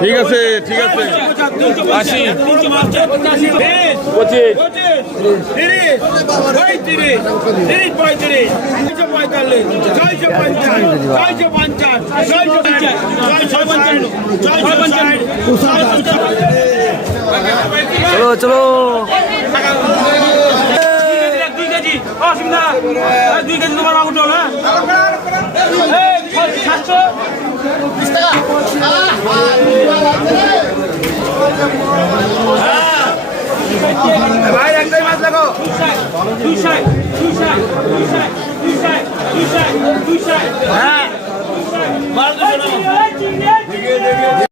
ঠিক আছে ঠিক আছে 80 25 30 35 35 চলো চলো 2 কেজি অসুবিধা 2 কেজি তোমার উঠো না 720 টাকা ভাই একটাই মাছ লাগো 260 হ্যাঁ মাল 200